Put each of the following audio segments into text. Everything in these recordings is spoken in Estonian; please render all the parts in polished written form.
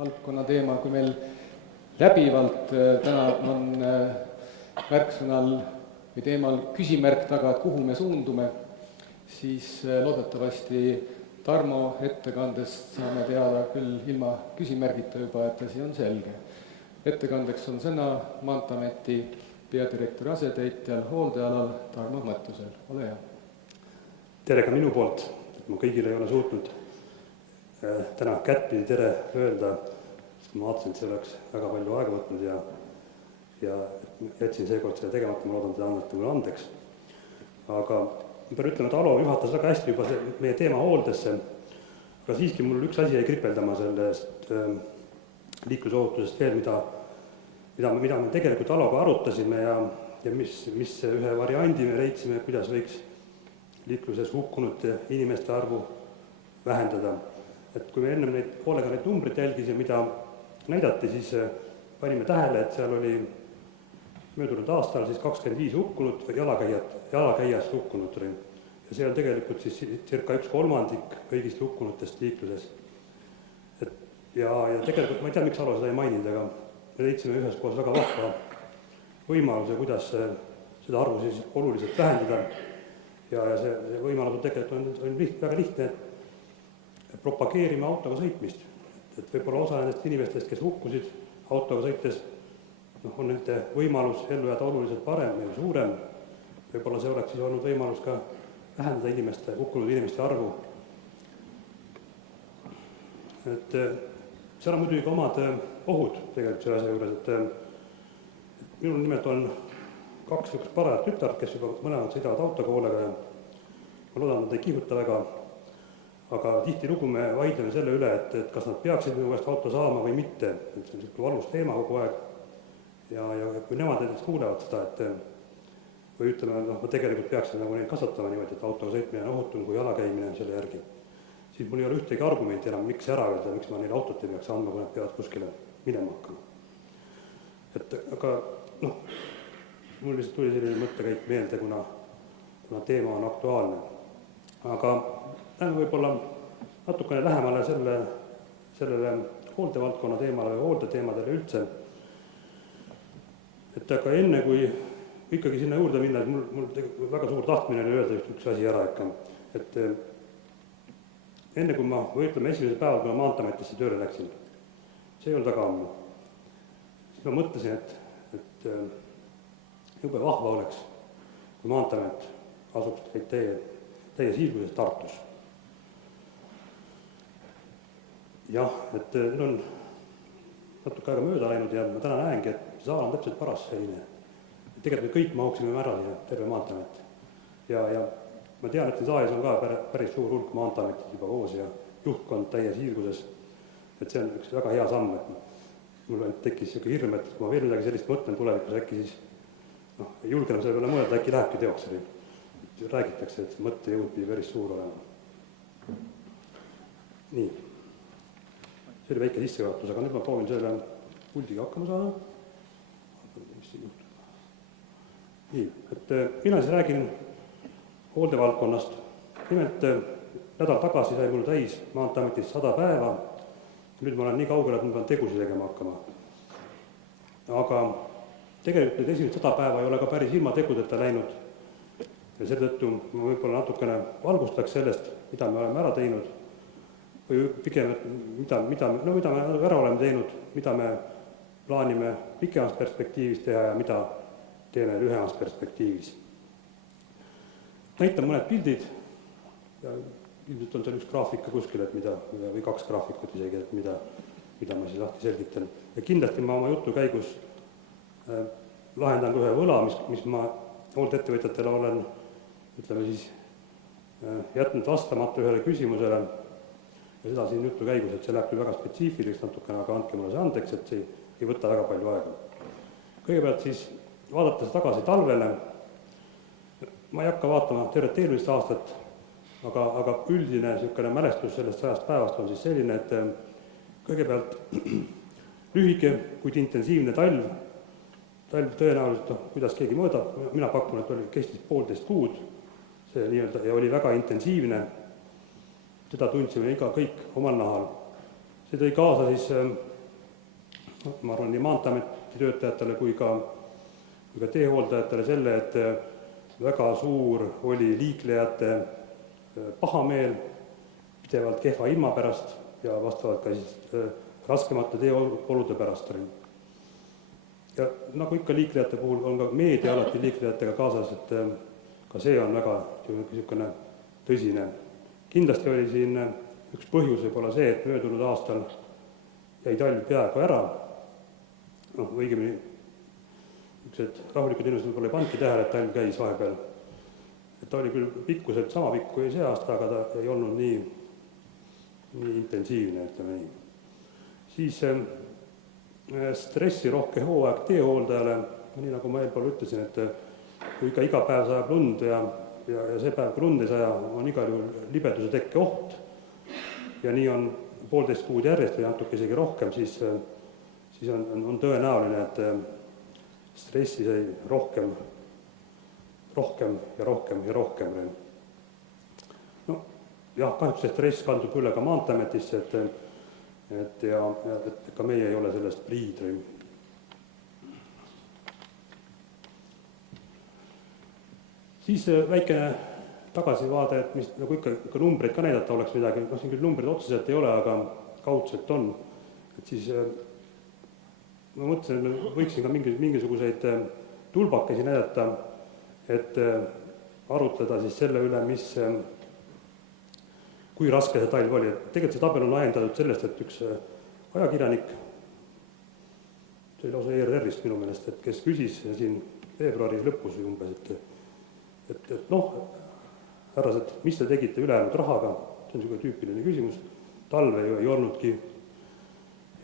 valdkonna teema, kui meil läbivalt täna on märksõnal või teemal küsimärk taga, et kuhu me suundume, siis loodetavasti Tarmo ettekandest saame teada küll ilma küsimärgita juba, et asi on selge. Ettekandeks on sõna Maanteeameti peadirektori asetäitjal hooldealal Tarmo Mõttusel. Ole hea. Tere ka minu poolt, et ma kõigile ei ole suutnud täna kättpidi tere öelda, sest ma vaatasin, et see oleks väga palju aega võtnud ja jätsin seekord selle tegemata, ma loodan, et te annate mulle andeks. Aga ma pean ütlema, et Alo juhatas väga hästi juba meie teema hooldesse, aga siiski mul üks asi jäi kripeldama sellest liiklusohutusest veel, mida me tegelikult Aloga arutasime ja mis ühe variandi me leidsime, kuidas võiks liikluses hukkunud inimeste arvu vähendada. Et kui me enne hoolega neid numbrid jälgisime, mida näidati, siis panime tähele, et seal oli möödunud aastal siis 25 hukkunut või jalakäijast hukkunut oli. Ja see on tegelikult siis circa 1/3 kõigist hukkunutest liikluses. Ja tegelikult ma ei tea, miks Alo seda ei maininud, aga me leidsime üheskoos väga vahva võimaluse, kuidas seda arvu siis oluliselt vähendada. Ja see võimalus tegelikult on väga lihtne, et propageerime autoga sõitmist. Et võib-olla osa nendest inimestest, kes hukkusid autoga sõites, on nende võimalus ellu jääda oluliselt parem ja suurem. Võib-olla see oleks siis olnud võimalus ka vähendada hukkunud inimeste arvu. Et seal on muidugi omad ohud tegelikult selle asja juures, et minul nimelt on 2 parajat tütart, kes juba mõlemad sõidavad autoga hoolega ja ma loodan, et nad ei kihuta väga. Aga tihtilugu me vaidleme selle üle, et kas nad peaksid minu käest auto saama või mitte. Et see on selline valus teema kogu aeg. Ja kui nemad näiteks kuulevad seda, või ütleme, ma tegelikult peaksin neid kasvatama niimoodi, et autoga sõitmine on ohutum kui jalakäimine selle järgi, siis mul ei ole ühtegi argumenti enam, miks ära öelda, miks ma neile autot ei peaks andma, kui nad peavad kuskile minema hakkama. Aga mul lihtsalt tuli selline mõttekäik meelde, kuna teema on aktuaalne. Aga lähme võib-olla natukene lähemale sellele hooldevaldkonna teemale või hooldeteemadele üldse. Et aga enne, kui ikkagi sinna juurde minna, et mul väga suur tahtmine oli öelda üks asi ära ikka. Et enne kui ma ütleme esimesel päeval, kui ma Maanteeametisse tööle läksin, see ei olnud väga ammu. Siis ma mõtlesin, et jube vahva oleks, kui Maanteeamet asuks teie siilguses Tartus. Jah, et nüüd on natuke aega mööda läinud ja ma täna näengi, et saal on täpselt paras selline. Tegelikult me kõik mahuksime ära siia, terve Maanteeamet. Ja ma tean, et siin saalis on ka päris suur hulk Maanteeametit juba koos ja juhtkond täie siilguses. Et see on üks väga hea samm, et mul tekkis siuke hirm, et kui ma veel midagi sellist mõtlen tulevikus, äkki siis ei julgenud selle peale mõelda, äkki lähebki teoks. Räägitakse, et mõttejõud pidi päris suur olema. Nii. See oli väike sissejuhatus, aga nüüd ma proovin selle puldiga hakkama saada. Nii, et mina siis räägin hooldevaldkonnast. Nimelt nädal tagasi sai mul täis Maanteeametis 100 päeva. Nüüd ma olen nii kaugele, et ma pean tegusid tegema hakkama. Aga tegelikult need esimesed 100 päeva ei ole ka päris ilma tegudeta läinud. Ja seetõttu ma võib-olla natukene valgustaks sellest, mida me oleme ära teinud. Või pigem, mida me ära oleme teinud, mida me plaanime pikemas perspektiivis teha ja mida teeme lühemas perspektiivis. Näitan mõned pildid ja ilmselt on seal üks graafika kuskil, või 2 graafikut isegi, mida ma siis lahti selgitan. Ja kindlasti ma oma jutu käigus lahendan ühe võla, mis ma hooldeettevõtjatele olen, ütleme siis, jätnud vastamata ühele küsimusele ja seda siin jutu käigus, et see läheb küll väga spetsiifiliseks natukene, aga andke mulle see andeks, et see ei võta väga palju aega. Kõigepealt siis vaadates tagasi talvele, ma ei hakka vaatama tervet eelmist aastat, aga üldine mälestus sellest 100 päevast on siis selline, et kõigepealt lühike, kuid intensiivne talv tõenäoliselt, kuidas keegi mõõdab, mina pakun, et kestis 1,5 kuud, see nii-öelda ja oli väga intensiivne, seda tundsime kõik omal nahal. See tõi kaasa siis ma arvan, nii Maanteeameti töötajatele kui ka teehooldajatele selle, et väga suur oli liiklejate pahameel pidevalt kehva ilma pärast ja vastavalt ka siis raskemate teeolude pärast. Ja nagu ikka liiklejate puhul on ka meedia alati liiklejatega kaasas, et ka see on väga niisugune tõsine. Kindlasti oli siin üks põhjus võib-olla see, et möödunud aastal jäi talv peaaegu ära, õigemini niisugused rahulikud inimesed võib-olla ei pannudki tähele, et talv käis vahepeal. Et ta oli küll pikkuselt sama pikk kui see aasta, aga ta ei olnud nii intensiivne, ütleme nii. Siis stressirohke hooaeg teehooldajale, nii nagu ma eelpool ütlesin, et kui ikka iga päev sajab lund ja see päev, kui lund ei saja, on igal juhul libeduse tekke oht ja nii on 1,5 kuud järjest või natuke isegi rohkem, siis on tõenäoline, et stressi sai rohkem ja rohkem. No jah, kahjuks see stress kandub üle ka Maanteeametisse, et ka meie ei ole sellest priid. Siis väikene tagasivaade, et mis nagu ikka numbreid ka näidata oleks midagi, siin küll numbreid otseselt ei ole, aga kaudselt on. Et siis ma mõtlesin, et me võiksin ka mingisuguseid tulbakesi näidata, et arutleda siis selle üle, kui raske see talv oli. Tegelikult see tabel on ajendatud sellest, et üks ajakirjanik, see oli lausa ERR-ist minu meelest, et kes küsis siin veebruari lõpus umbes, et härrased, mis te tegite ülejäänud rahaga, see on niisugune tüüpiline küsimus, talve ju ei olnudki.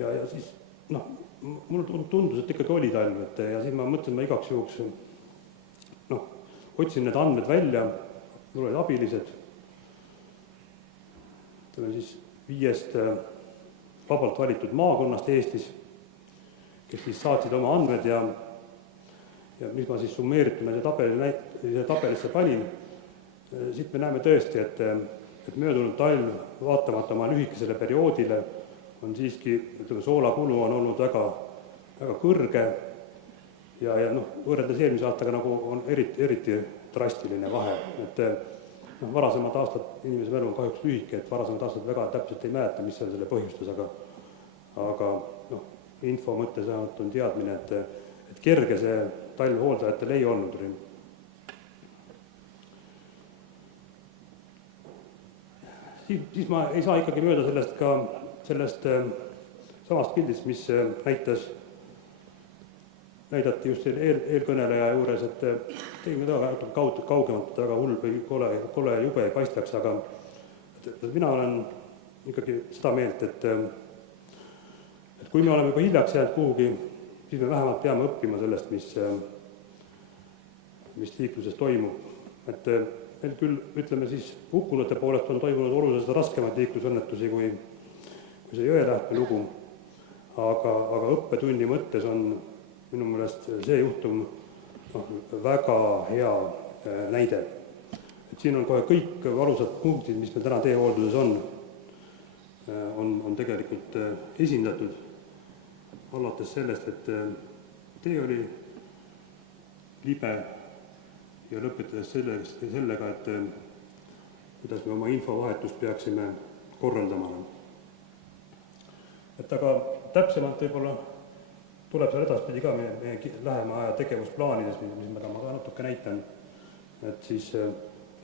Ja siis, mulle tundus, et ikkagi oli talv, ja siis ma mõtlen, ma igaks juhuks, otsin need andmed välja, mul olid abilised, ütleme siis 5 vabalt valitud maakonnast Eestis, kes siis saatsid oma andmed ja mis ma siis summeerituna tabelisse panin, siit me näeme tõesti, et möödunud talv, vaatamata oma lühikesele perioodile, on siiski, ütleme, soolakulu on olnud väga, väga kõrge ja võrreldes eelmise aastaga nagu on eriti drastiline vahe, et varasemad aastad, inimese mälu on kahjuks lühike, et varasemad aastad väga täpselt ei mäleta, mis seal selle põhjustas, aga info mõttes vähemalt on teadmine, et kerge see talv hooldajatel ei olnud. Siis ma ei saa ikkagi mööda sellest samast pildist, mis näidati just eelkõneleja juures, et tegime natuke kaugemalt, väga hull või kole ja jube ei paistaks, aga mina olen ikkagi seda meelt, et kui me oleme juba hiljaks jäänud kuhugi, siis me vähemalt peame õppima sellest, mis liikluses toimub. Et meil küll, ütleme siis, hukkunute poolest on toimunud oluliselt raskemaid liiklusõnnetusi kui see Jõelähtme lugu, aga õppetunni mõttes on minu meelest see juhtum väga hea näide. Et siin on kohe kõik valusad punktid, mis meil täna teehoolduses on tegelikult esindatud, alates sellest, et tee oli libe ja lõpetades sellega, et kuidas me oma infovahetust peaksime korraldama. Et aga täpsemalt võib-olla tuleb seal edaspidi ka meie lähema aja tegevusplaanides, mis ma ka natuke näitan, et siis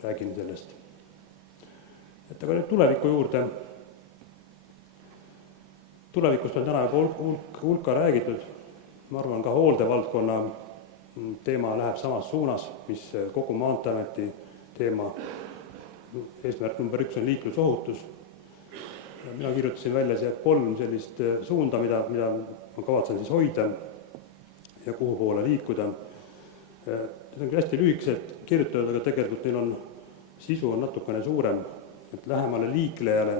räägin sellest. Et aga nüüd tuleviku juurde. Tulevikust on täna juba hulka räägitud. Ma arvan, ka hooldevaldkonna teema läheb samas suunas, mis kogu Maanteeameti teema. Eesmärk number 1 on liiklusohutus. Mina kirjutasin välja siia 3 sellist suunda, mida ma kavatsen siis hoida ja kuhu poole liikuda. Need on hästi lühikeselt kirjutatud, aga tegelikult neil on sisu on natukene suurem, et lähemale liiklejale.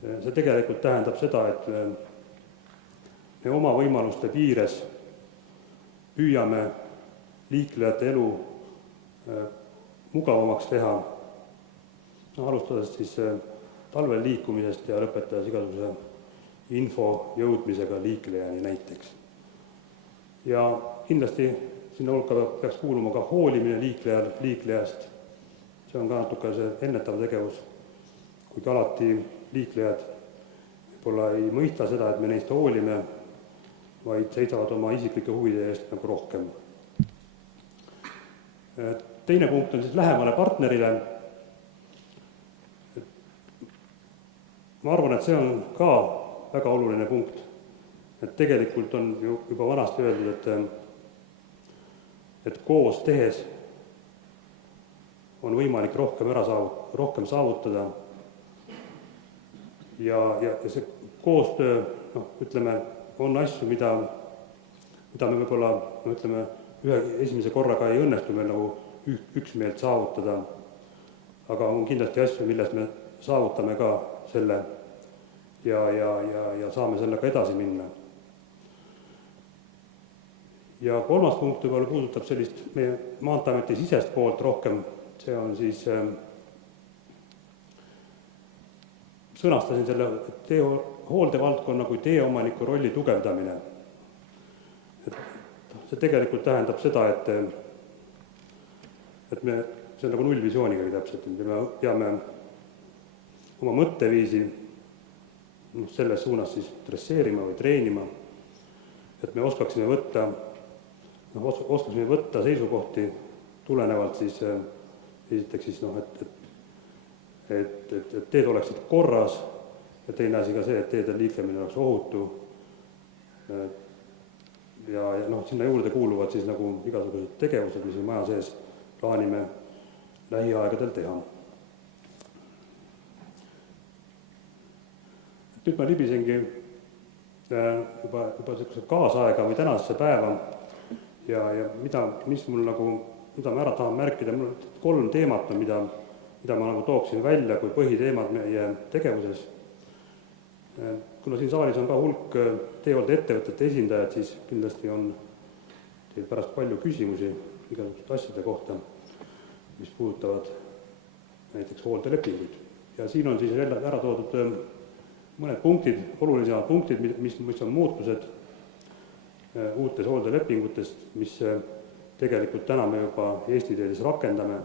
See tegelikult tähendab seda, et me oma võimaluste piires püüame liiklejate elu mugavamaks teha, alustades siis talvel liikumisest ja lõpetades info jõudmisega liiklejani näiteks. Ja kindlasti sinna hulka peaks kuuluma ka hoolimine liiklejast. See on ka natuke see ennetav tegevus, kuigi alati liiklejad võib-olla ei mõista seda, et me neist hoolime, vaid seisavad oma isiklike huvide eest nagu rohkem. Teine punkt on siis lähemale partnerile. Ma arvan, et see on ka väga oluline punkt, et tegelikult on juba vanasti öeldud, et koos tehes on võimalik rohkem saavutada ja see koostöö, ütleme, on asju, mida me võib-olla, ütleme, esimese korraga ei õnnestu meil nagu üksmeelt saavutada, aga on kindlasti asju, milles me saavutame ka selle ja saame sellega edasi minna. Ja kolmas punkt võib-olla puudutab sellist meie Maanteeameti sisest poolt rohkem, see on siis, sõnastasin selle hooldevaldkonna kui teeomaniku rolli tugevdamine. See tegelikult tähendab seda, et see on nagu nullvisiooniga täpselt, et me peame oma mõtteviisi selles suunas siis dresseerima või treenima, et me oskaksime võtta seisukohti tulenevalt siis esiteks siis et teed oleksid korras ja teine asi ka see, et teedel liiklemine oleks ohutu ja sinna juurde kuuluvad siis nagu igasugused tegevused, mis me maja sees plaanime lähiaegadel teha. Nüüd ma libisengi juba sellise kaasaega või tänasesse päeva ja mida ma ära tahan märkida, mul on 3 teemat, mida ma nagu tooksin välja kui põhiteemad meie tegevuses. Kuna siin saalis on ka hulk teehoolde ettevõtete esindajad, siis kindlasti on teil pärast palju küsimusi igasugused asjade kohta, mis puudutavad näiteks hooldelepinguid. Ja siin on siis ära toodud mõned punktid, olulisemad punktid, mis on muutused uutes hooldelepingutest, mis tegelikult täna me juba Eesti teedes rakendame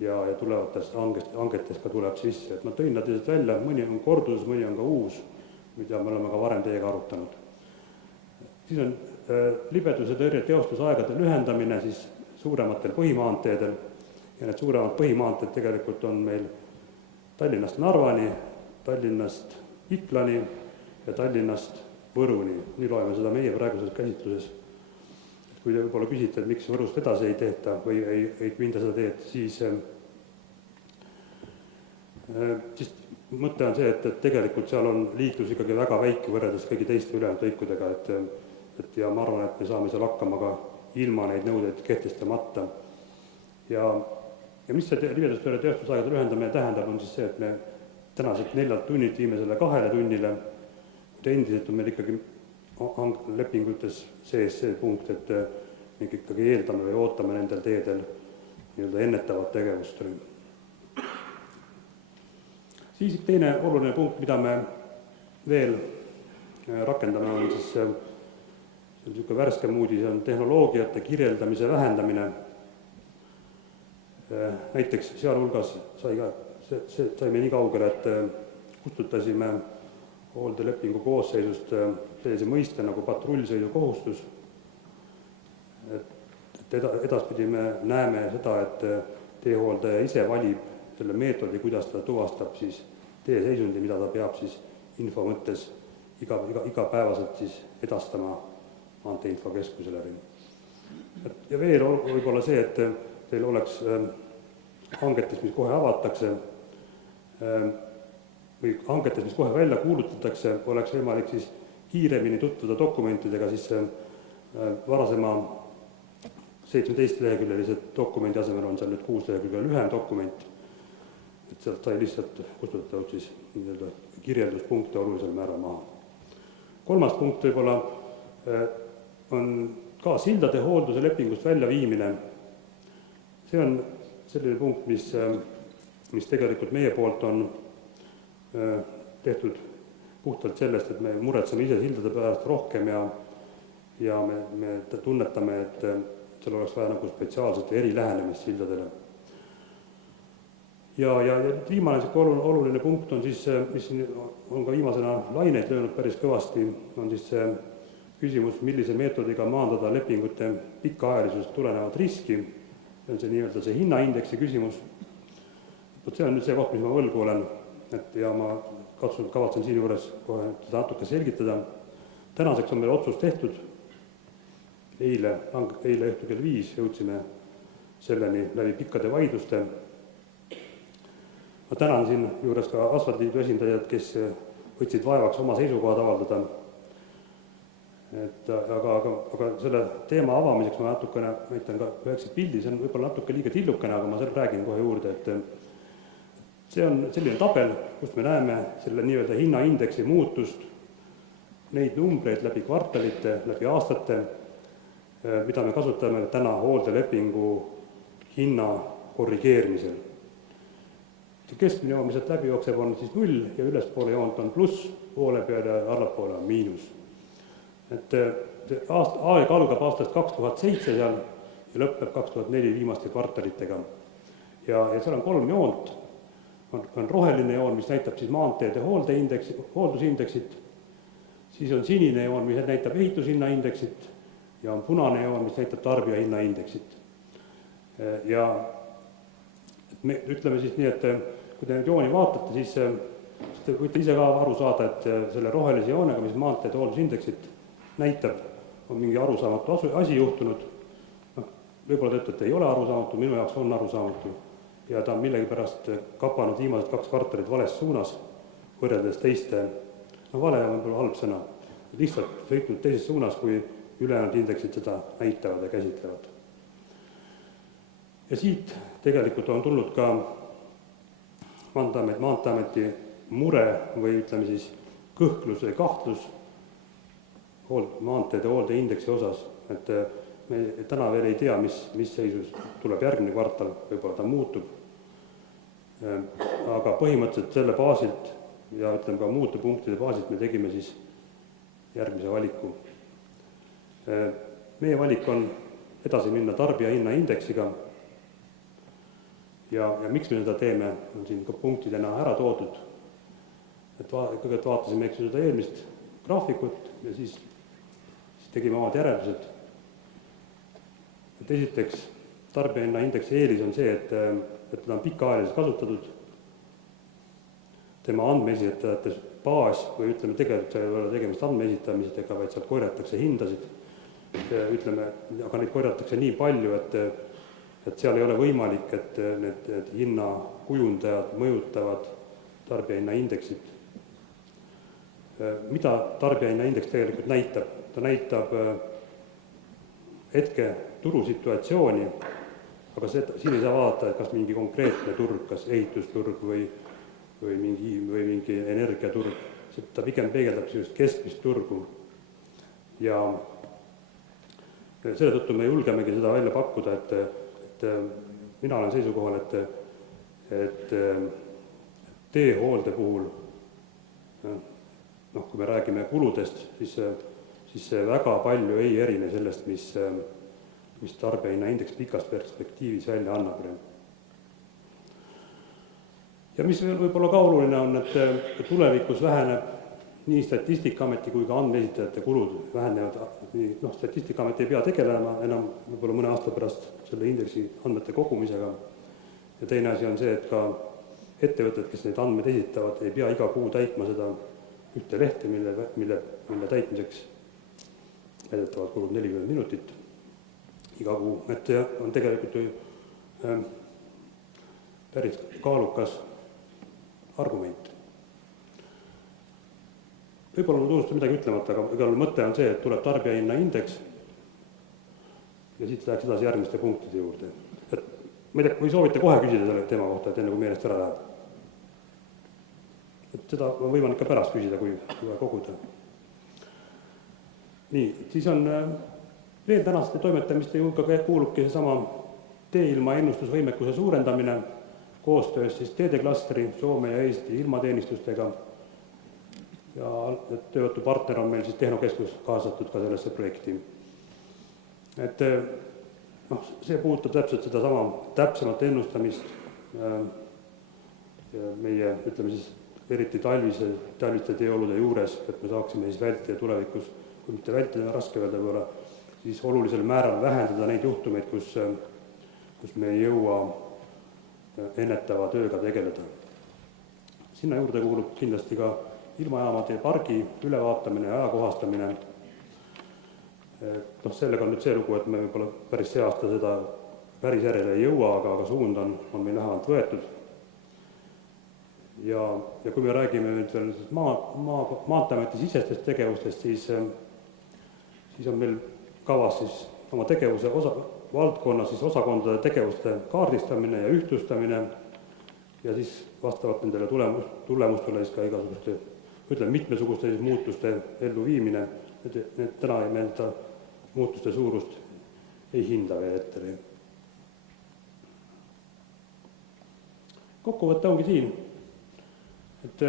ja tulevatest hangetest ka tuleb sisse. Et ma tõin nad lihtsalt välja, mõni on korduses, mõni on ka uus, mida me oleme ka varem teiega arutanud. Siis on libeduse tõrje teostusaegade lühendamine siis suurematel põhimaanteedel ja need suuremad põhimaanteed tegelikult on meil Tallinnast Narvani, Tallinnast Iklani ja Tallinnast Võruni. Nii loeme seda meie praeguses käsitluses. Kui te võib-olla küsite, et miks Võrust edasi ei tehta või ei minda seda teed, siis mõte on see, et tegelikult seal on liiklus ikkagi väga väike võrreldes kõigi teiste ülejäänud lõikudega, ja ma arvan, et me saame seal hakkama ka ilma neid nõudeid kehtestamata. Ja mis see libedustõrje teostusaegade lühendamine tähendab, on siis see, et me tänased 4 tunnilt viime selle 2 tunnile, endiselt on meil ikkagi lepingutes sees see punkt, et me ikkagi eeldame või ootame nendel teedel ennetavat tegevust. Siis teine oluline punkt, mida me veel rakendame, on siis niisugune värskem uudis, on tehnoloogiate kirjeldamise vähendamine. Näiteks sealhulgas saime nii kaugele, et kustutasime hooldelepingu koosseisust sellise mõiste nagu patrullsõidu kohustus. Et edaspidi me näeme seda, et teehooldaja ise valib selle meetodi, kuidas ta tuvastab siis teeseisundi, mida ta peab siis info mõttes igapäevaselt siis edastama Maanteeinfokeskusele. Ja veel võib-olla see, et teil oleks hangetes, mis kohe avatakse, või hangetes, mis kohe välja kuulutatakse, oleks võimalik siis kiiremini tutvuda dokumentidega, siis varasema 17 leheküljelise dokumendi asemel on seal nüüd 6 lehekülje lühem dokument, et sealt sai lihtsalt kustutatud siis kirjelduspunkte olulisel määral maha. Kolmas punkt võib-olla on ka sildade hoolduse lepingust välja viimine. See on selline punkt, mis tegelikult meie poolt on tehtud puhtalt sellest, et me muretseme ise sildade pärast rohkem ja me tunnetame, et seal oleks vaja nagu spetsiaalset erilähenemist sildadele. Ja viimane oluline punkt on siis, mis on ka viimasena laineid löönud päris kõvasti, on siis see küsimus, millise meetodiga maandada lepingute pikaajalisusest tulenevat riski. See on see nii-öelda see hinnaindeksi küsimus. See on nüüd see koht, mis ma võlgu olen, ja ma kavatsen siin juures kohe seda natuke selgitada. Tänaseks on meil otsus tehtud. Eile õhtul kell 5 jõudsime selleni läbi pikkade vaidluste. Ma tänan siin juures ka Asfaldiliidu esindajad, kes võtsid vaevaks oma seisukohad avaldada. Aga selle teema avamiseks ma natukene näitan ka üheksa pildi, see on võib-olla natuke liiga tillukene, aga ma selle räägin kohe juurde, et see on selline tabel, kus me näeme selle nii-öelda hinnaindeksi muutust, neid numbreid läbi kvartalite, läbi aastate, mida me kasutame täna hooldelepingu hinna korrigeerimisel. Keskmine joon, mis läbi jookseb, on siis 0 ja ülespoole joont on pluss, poole peale ja allapoole on miinus. Et aeg algab aastast 2007 seal ja lõpeb 2004 viimaste kvartalitega. Ja seal on 3 joont. On roheline joon, mis näitab siis maanteede hooldusindeksit, siis on sinine joon, mis näitab ehitushinnaindeksit ja on punane joon, mis näitab tarbijahinnaindeksit. Ja me ütleme siis nii, et kui te nüüd jooni vaatate, siis te võite ise ka aru saada, et selle rohelise joonega, mis maanteede hooldusindeksit näitab, on mingi arusaamatu asi juhtunud. Võib-olla te ütlete, ei ole arusaamatu, minu jaoks on arusaamatu. Ja ta on millegipärast kapanud viimased 2 kvartalit vales suunas, võrreldes teiste, vale on võib-olla halb sõna, lihtsalt sõitnud teises suunas, kui ülejäänud indeksid seda näitavad ja käsitlevad. Ja siit tegelikult on tulnud ka Maanteeameti mure või ütleme siis kõhklus või kahtlus maanteede hooldeинdeksi osas, et me täna veel ei tea, mis seisus tuleb järgmine kvartal, võib-olla ta muutub. Aga põhimõtteliselt selle baasilt ja ütleme ka muude punktide baasilt me tegime siis järgmise valiku. Meie valik on edasi minna tarbijahinnaindeksiga ja miks me seda teeme, on siin ka punktidena ära toodud. Et kõigepealt vaatasime seda eelmist graafikut ja siis tegime omad järeldused. Et esiteks, tarbijahinnaindeksi eelis on see, et teda on pikaajaliselt kasutatud. Tema andmeesitajate baas või ütleme tegelikult ei ole tegemist andmeesitamisega, vaid sealt korjatakse hindasid. Ütleme, aga neid korjatakse nii palju, et seal ei ole võimalik, et need hinnakujundajad mõjutavad tarbijahinnaindeksit. Mida tarbijahinnaindeks tegelikult näitab? Ta näitab hetke turusituatsiooni, aga siin ei saa vaadata, et kas mingi konkreetne turg, kas ehitusturg või mingi energiaturg. Ta pigem peegeldab keskmist turgu. Ja selle tõttu me julgemegi seda välja pakkuda, et mina olen seisukohal, et teehoolde puhul, kui me räägime kuludest, siis see väga palju ei erine sellest, mis tarbijahinnaindeks pikas perspektiivis välja annab. Ja mis võib-olla ka oluline on, et tulevikus väheneb nii Statistikaameti kui ka andmeesitajate kulud vähenevad. Statistikaameti ei pea tegelema enam võib-olla mõne aasta pärast selle indeksi andmete kogumisega. Ja teine asi on see, et ka ettevõtted, kes neid andmed esitavad, ei pea iga kuu täitma seda ühte lehte, mille täitmiseks väidetavalt kulub 40 minutit iga kuu. Et on tegelikult päris kaalukas argument. Võib-olla ma tunnustan midagi ütlemata, aga igal mõte on see, et tuleb tarbijahinnaindeks ja siit läheks edasi järgmiste punktide juurde. Et ma ei tea, või soovite kohe küsida selle teema kohta, et enne kui meelest ära läheb? Et seda on võimalik ka pärast küsida, kui koguda. Nii, siis on veel tänaste toimetamiste hulka kuulubki seesama teeilma ennustusvõimekuse suurendamine koostöös siis teedeklastri, Soome ja Eesti ilmateenistustega. ja töövõtupartner on meil siis Tehnokeskus kaasatud ka sellesse projekti. Et see puudutab täpselt sedasama täpsemat ennustamist meie, ütleme siis, eriti talviste teeolude juures, et me saaksime siis vältida tulevikus, kui mitte vältida, raske öelda võib-olla, siis olulisel määral vähendada neid juhtumeid, kus me ei jõua ennetava tööga tegeleda. Sinna juurde kuulub kindlasti ka ilmajaamade pargi ülevaatamine ja ajakohastamine. Sellega on nüüd see lugu, et me võib-olla päris see aasta seda päris järele ei jõua, aga suund on meil vähemalt võetud. Ja kui me räägime nüüd veel Maanteeameti sisestest tegevustest, siis on meil kavas siis oma tegevuse valdkonnas siis osakondade tegevuste kaardistamine ja ühtlustamine ja siis vastavalt nendele tulemustele siis ka igasuguste, mitmesuguste muutuste elluviimine. Täna me enda muutuste suurust ei hinda veel ette. Kokkuvõte ongi siin, et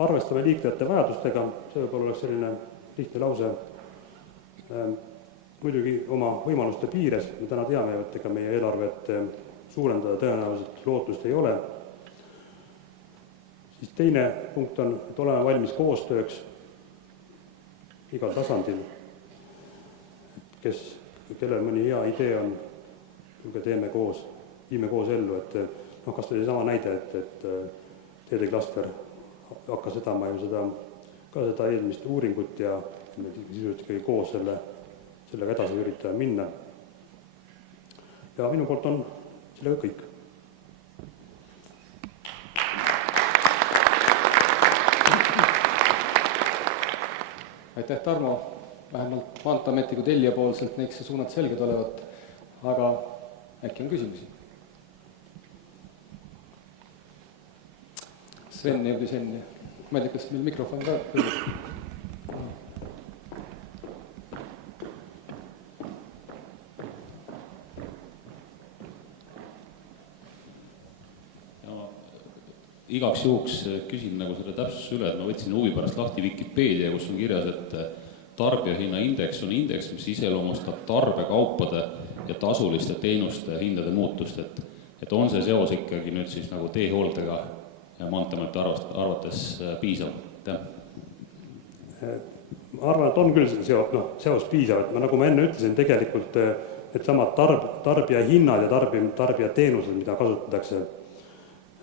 arvestame liiklejate vajadustega, see võib-olla oleks selline lihtne lause, muidugi oma võimaluste piires, me täna teame, et ega meie eelarvet suurendada tõenäoliselt lootust ei ole. Siis teine punkt on, et oleme valmis koostööks igal tasandil, kellel mõni hea idee on, kui teeme koos, viime koos ellu, et kas oli sama näide, et teedeklaster hakkas vedama ju seda eelmist uuringut ja sisuliselt ikkagi koos sellega edasi üritada minna. Ja minu poolt on sellega kõik. Aitäh, Tarmo! Vähemalt Maanteeameti kui tellija poolselt näiks see suunad selged olevat, aga äkki on küsimusi? Sven jõudis enne. Ma ei tea, kas meil mikrofon ka kõigub? Igaks juhuks küsin selle täpsustuse üle, et ma võtsin huvi pärast lahti Wikipeedia, kus on kirjas, et tarbijahinna indeks on indeks, mis iseloomustab tarbekaupade ja tasuliste teenuste hindade muutust. Et on see seos ikkagi nüüd siis nagu teehooldega ja Maanteeameti arvates piisav? Ma arvan, et on küll seos piisav, et nagu ma enne ütlesin, tegelikult et samad tarbijahinnad ja tarbijateenused, mida kasutatakse,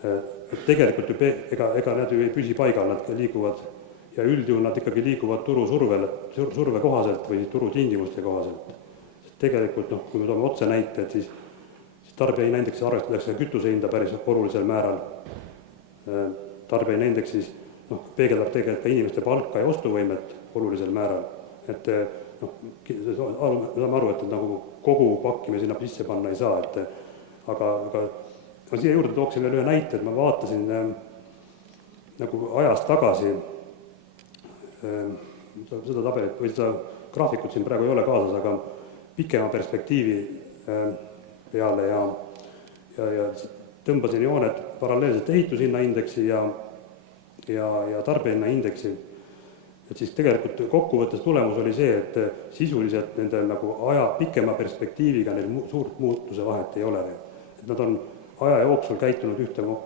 et tegelikult ega nad ju ei püsi paigal, nad liiguvad ja üldjuhul nad ikkagi liiguvad surve kohaselt või turutingimuste kohaselt. Tegelikult, kui me toome otse näite, siis tarbijahinna indeksi arvestatakse kütusehinda päris olulisel määral. Tarbijahinna indeks siis peegeldab tegelikult ka inimeste palka ja ostuvõimet olulisel määral. Et me saame aru, et nagu kogu pakki me sinna sisse panna ei saa, aga ma siia juurde tooksin veel ühe näite, et ma vaatasin nagu ajast tagasi seda tabelit või seda graafikut siin praegu ei ole kaasas, aga pikema perspektiivi peale ja tõmbasin jooned paralleelselt ehitushinna indeksi ja tarbijahinna indeksi. Et siis tegelikult kokkuvõttes tulemus oli see, et sisuliselt nendel nagu pikema perspektiiviga neil suurt muutuse vahet ei ole. Et nad on aja jooksul käitunud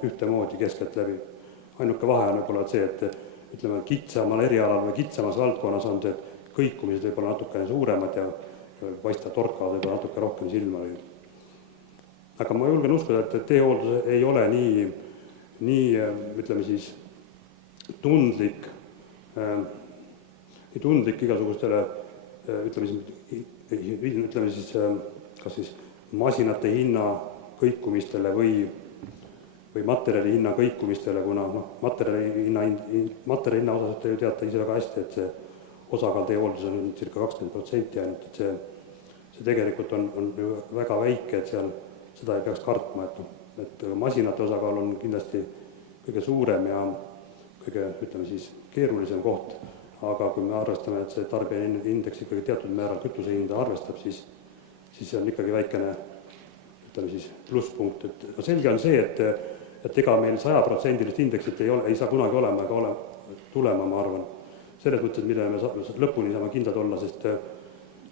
ühtemoodi keskelt läbi. Ainuke vahe on võib-olla see, et ütleme, kitsamal erialal või kitsamas valdkonnas on see, et kõikumised võib-olla natukene suuremad ja paista torkavad võib-olla natuke rohkem silma. Aga ma julgen uskuda, et teehooldus ei ole nii ütleme siis, tundlik igasugustele, ütleme siis, kas siis masinate hinna kõikumistele või materjali hinna kõikumistele, kuna materjali hinna osas te ju teate ise väga hästi, et see osakaal teehooldus on circa 20% ainult, et see tegelikult on väga väike, et seal seda ei peaks kartma, et masinate osakaal on kindlasti kõige suurem ja kõige, ütleme siis, keerulisem koht, aga kui me arvestame, et see tarbijahinna indeks ikkagi teatud määral kütuse hinda arvestab, siis see on ikkagi väikene plusspunkt. Selge on see, et ega meil 100% indeksit ei saa kunagi olema ega tulema, ma arvan. Selles mõttes, millele me lõpuni saame kindlad olla, sest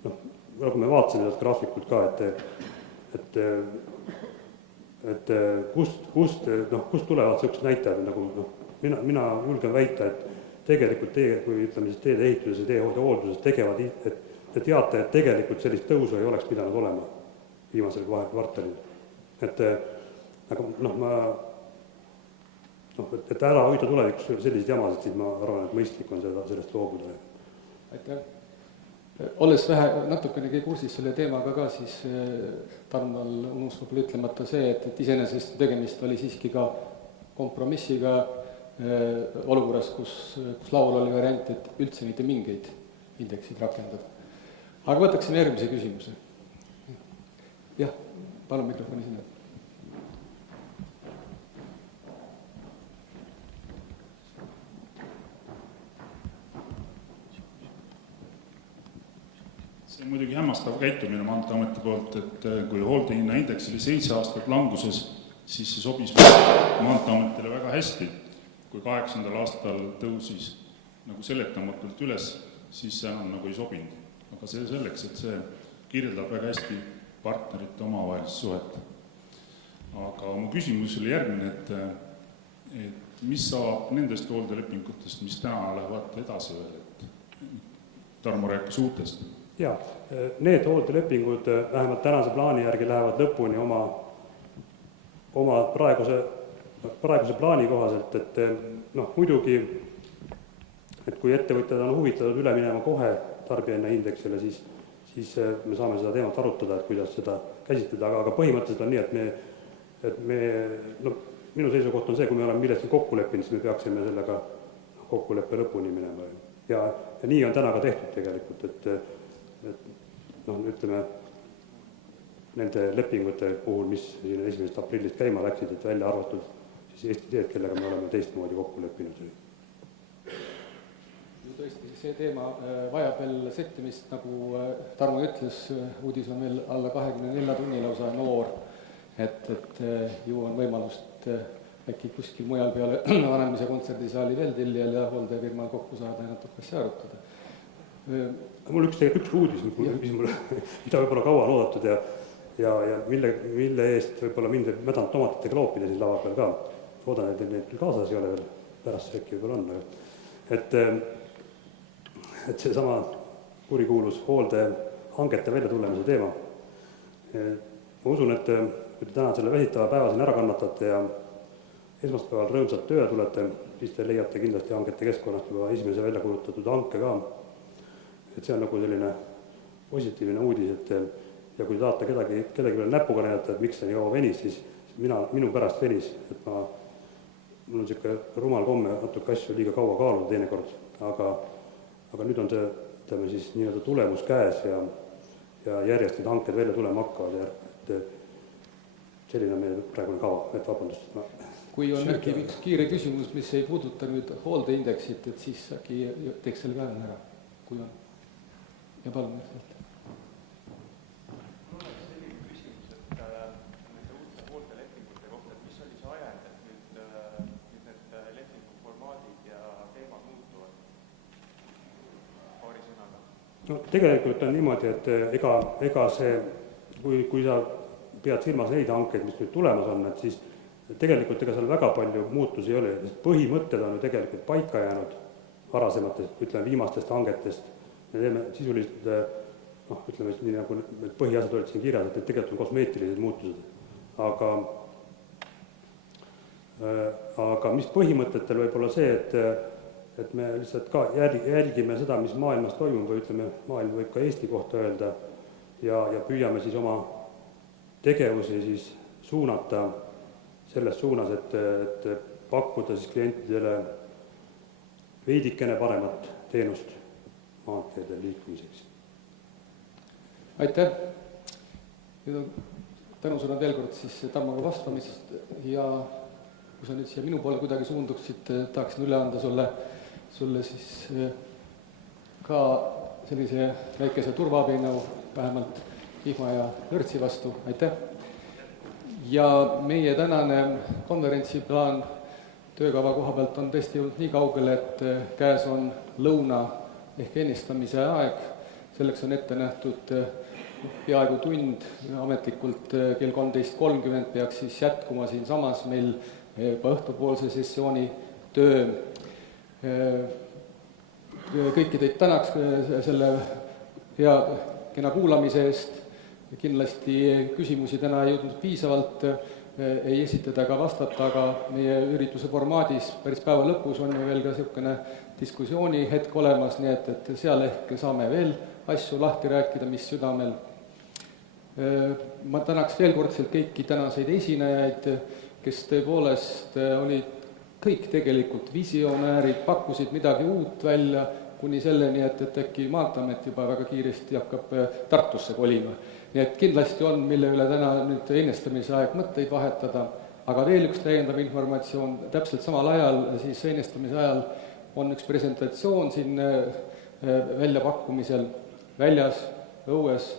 nagu me vaatasime sealt graafikult ka, et kust tulevad niisugused näitajad, nagu mina julgen väita, et tegelikult kui ütleme siis teede ehituses ja teehoolduses tegevad, et te teate, et tegelikult sellist tõusu ei oleks pidanud olema viimasel kvartalil. Et ära hoida tulevikus selliseid jamasid, siis ma arvan, et mõistlik on sellest loobuda. Aitäh! Olles natukenegi kursis selle teemaga ka, siis Tarmal unus võib-olla ütlemata see, et iseenesest tegemist oli siiski ka kompromissiga olukorras, kus laual oli variant, et üldse mitte mingeid indeksid rakendada. Aga võtaksime järgmise küsimuse. Jah, palun mikrofoni sinna. See on muidugi hämmastav käitumine Maanteeameti poolt, et kui hooldehinna indeks oli 7 aastat languses, siis see sobis Maanteeametile väga hästi. Kui 8. aastal tõusis nagu seletamatult üles, siis see enam nagu ei sobinud. Aga see selleks, et see kirjeldab väga hästi partnerite omavahelist suhet. Aga mu küsimus oli järgmine, et mis saab nendest hooldelepingutest, mis täna lähevad edasi veel, et Tarmo rääkis uutest? Jaa, need hooldelepingud vähemalt tänase plaani järgi lähevad lõpuni oma praeguse plaani kohaselt, et muidugi, et kui ettevõtjad on huvitatud üle minema kohe tarbijahinnaindeksile, siis me saame seda teemat arutada, et kuidas seda käsitleda, aga põhimõtteliselt on nii, et minu seisukoht on see, kui me oleme millestki kokku leppinud, siis me peaksime sellega kokkuleppe lõpuni minema. Ja nii on täna ka tehtud tegelikult, et ütleme, nende lepingute puhul, mis 1. aprillist käima läksid, et välja arvatud siis Eesti Teed, kellega me oleme teistmoodi kokku leppinud. Tõesti, see teema vajab veel settimist, nagu Tarmo ütles, uudis on meil alla 24 tunni lausa noor, et ju on võimalust äkki kuskil mujal peale Vanemise kontserdisaali veel tellijal ja hooldajafirmal kokku saada ja natuke asja arutada. Mul üks uudis, mida võib-olla kaua on oodatud ja mille eest võib-olla mind mädanud tomatitega loopida siin lava peal ka. Loodan, et neid kaasas ei ole veel, pärast äkki võib-olla on. Et see sama kurikuulus hooldehangete välja tulemise teema. Ma usun, et kui te täna selle väsitava päeva siin ära kannatate ja esmaspäeval rõõmsalt tööle tulete, siis te leiate kindlasti hangete keskkonnast juba esimese välja kuulutatud hanke ka. Et see on nagu selline positiivne uudis, et ja kui tahate kedagi veel näpuga näidata, et miks see nii kaua venis, siis minu pärast venis, et mul on niisugune rumal komme natuke asju liiga kaua kaaluda teinekord, aga nüüd on see, ütleme siis nii-öelda tulemus käes ja järjest need hanked välja tulema hakkavad ja selline on meie praegune kava, et vabandust. Kui on äkki üks kiire küsimus, mis ei puuduta nüüd hooldeindeksit, et siis äkki teeks selle ka ära, kui on. Ja palun mõtled. Mul oleks selline küsimus, et nende uute hooldelepingute kohta, et mis oli see ajend, et nüüd need lepinguformaadid ja teemad muutuvad paari sõnaga? No tegelikult on niimoodi, et ega see, kui sa pead silmas neid hankeid, mis nüüd tulemas on, et siis tegelikult ega seal väga palju muutusi ei ole. Põhimõtted on ju tegelikult paika jäänud varasematest, ütleme viimastest hangetest. Me teeme sisuliselt, ütleme nii nagu need põhiasjad olid siin kirjas, et need tegelikult on kosmeetilised muutused. Aga mis põhimõtetel võib olla see, et me lihtsalt ka jälgime seda, mis maailmas toimub või ütleme, maailm võib ka Eesti kohta öelda ja püüame siis oma tegevusi siis suunata selles suunas, et pakkuda siis klientidele veidikene paremat teenust maanteedel liikumiseks. Aitäh! Tänusõnad veel kord siis Tarmoga vastamisest ja kui sa nüüd siia minu poole kuidagi suunduksid, tahaksin üle anda sulle siis ka sellise väikese turvaabinõu vähemalt vihma ja lörtsi vastu. Aitäh! Ja meie tänane konverentsiplaan töökava koha pealt on tõesti jõudnud nii kaugele, et käes on lõuna ehk ennistamise aeg, selleks on ette nähtud peaaegu tund, ametlikult kell 13.30 peaks siis jätkuma siinsamas meil juba õhtupoolse sessiooni töö. Kõiki teid tänaks selle hea kena kuulamise eest, kindlasti küsimusi täna ei jõudnud piisavalt ei esitada ega vastata, aga meie ürituse formaadis päris päeva lõpus on ju veel ka niisugune diskussiooni hetk olemas, nii et seal ehk saame veel asju lahti rääkida, mis südamel. Ma tänaks veel kordselt kõiki tänaseid esinejaid, kes tõepoolest olid kõik tegelikult visionäärid, pakkusid midagi uut välja, kuni selleni, et äkki Maanteeamet juba väga kiiresti hakkab Tartusse kolima. Nii et kindlasti on, mille üle täna nüüd enestamise aeg mõtteid vahetada, aga veel üks täiendav informatsioon, täpselt samal ajal, siis enestamise ajal on üks presentatsioon siin väljapakkumisel väljas, õues,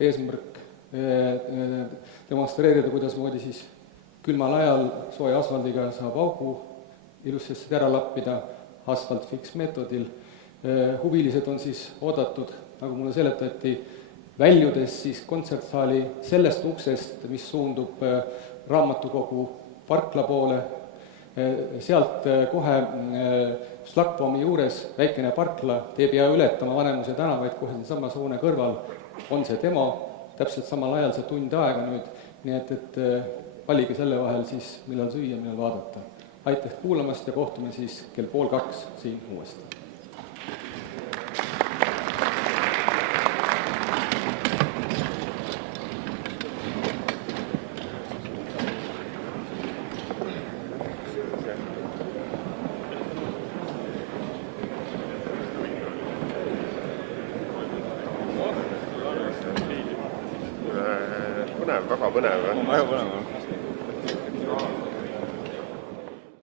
eesmärk demonstreerida, kuidas moodi siis külmal ajal sooja asfaldiga saab augu ilusasti ära lappida asfalt fix meetodil. Huvilised on siis oodatud, nagu mulle seletati, väljudes siis kontsertsaali sellest uksest, mis suundub raamatukogu parkla poole, sealt kohe Slagpomi juures väikene parkla, te ei pea ületama Vanemuise tänavaid, kohe samas hoone kõrval on see demo, täpselt samal ajal see tund aega nüüd, nii et valige selle vahel siis, millal süüa, millal vaadata. Aitäh kuulamast ja kohtume siis kell 1:30 siin uuesti. Põnev, väga põnev. Väga põnev.